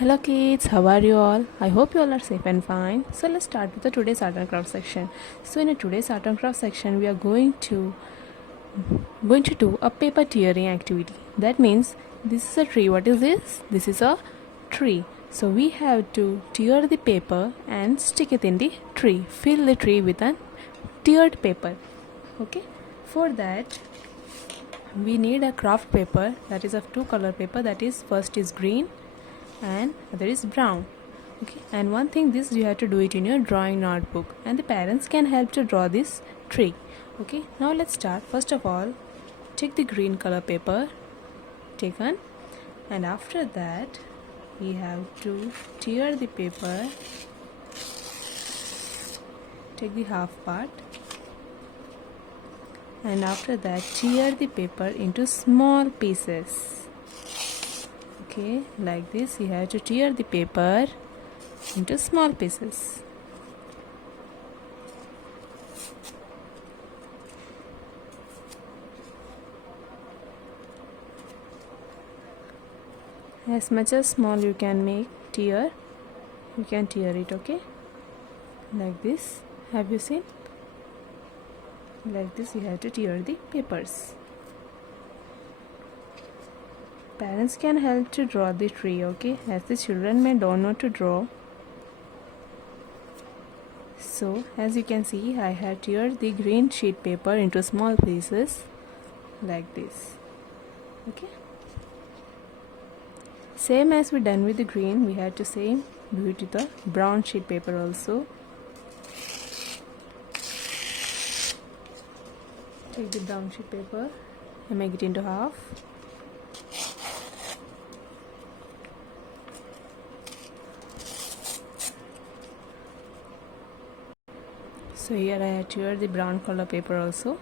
Hello kids, how are you all? I hope you all are safe and fine. So let's start with the today's art and craft section. So in a today's art and craft section, we are going to do a paper tearing activity. That means this is a tree. What is this? This is a tree. So we have to tear the paper and stick it in the tree. Fill the tree with a tiered paper. Okay. For that, we need a craft paper that is of two color paper. That is, first is green and other is brown. Okay, and one thing, this you have to do it in your drawing notebook, and the parents can help to draw this tree. Okay, now let's start. First of all, take the green color paper taken, and after that we have to tear the paper. Take the half part, and after that tear the paper into small pieces. Okay, like this you have to tear the paper into small pieces. As much as small you can make tear, you can tear it. Okay, like this. Have you seen? Like this you have to tear the papers. Parents can help to draw the tree, okay, as the children may don't know to draw. So as you can see, I have teared the green sheet paper into small pieces like this. Okay, same as we done with the green, we have to do it with the brown sheet paper also. Take the brown sheet paper and make it into half. So here I have teared the brown color paper also.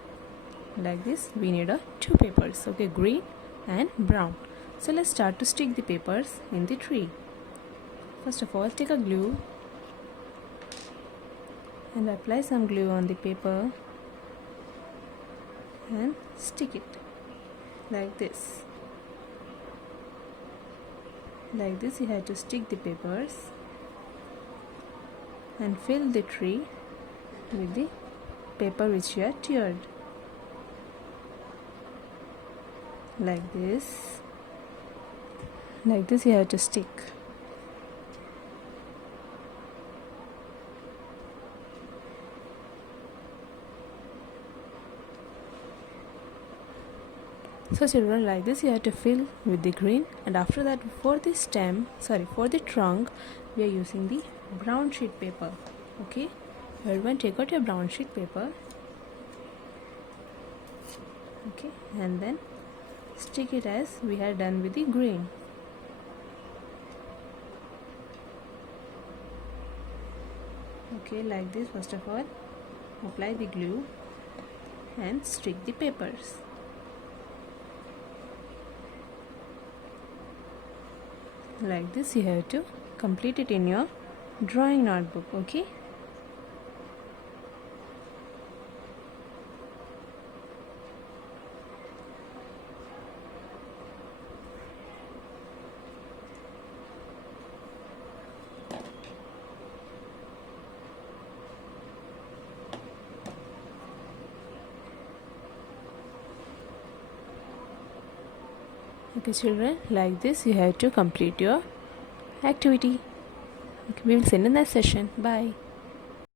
Like this, we need two papers, okay, green and brown. So let's start to stick the papers in the tree. First of all, take a glue and apply some glue on the paper and stick it like this. Like this you have to stick the papers and fill the tree with the paper which you have teared. Like this you have to stick. So children, like this you have to fill with the green, and after that for the trunk we are using the brown sheet paper. Okay, everyone take out your brown sheet paper. Okay, and then stick it as we had done with the green. Okay, like this. First of all, apply the glue and stick the papers. Like this you have to complete it in your drawing notebook. Okay, okay children, like this you have to complete your activity. Okay, we will see you in the next session. Bye.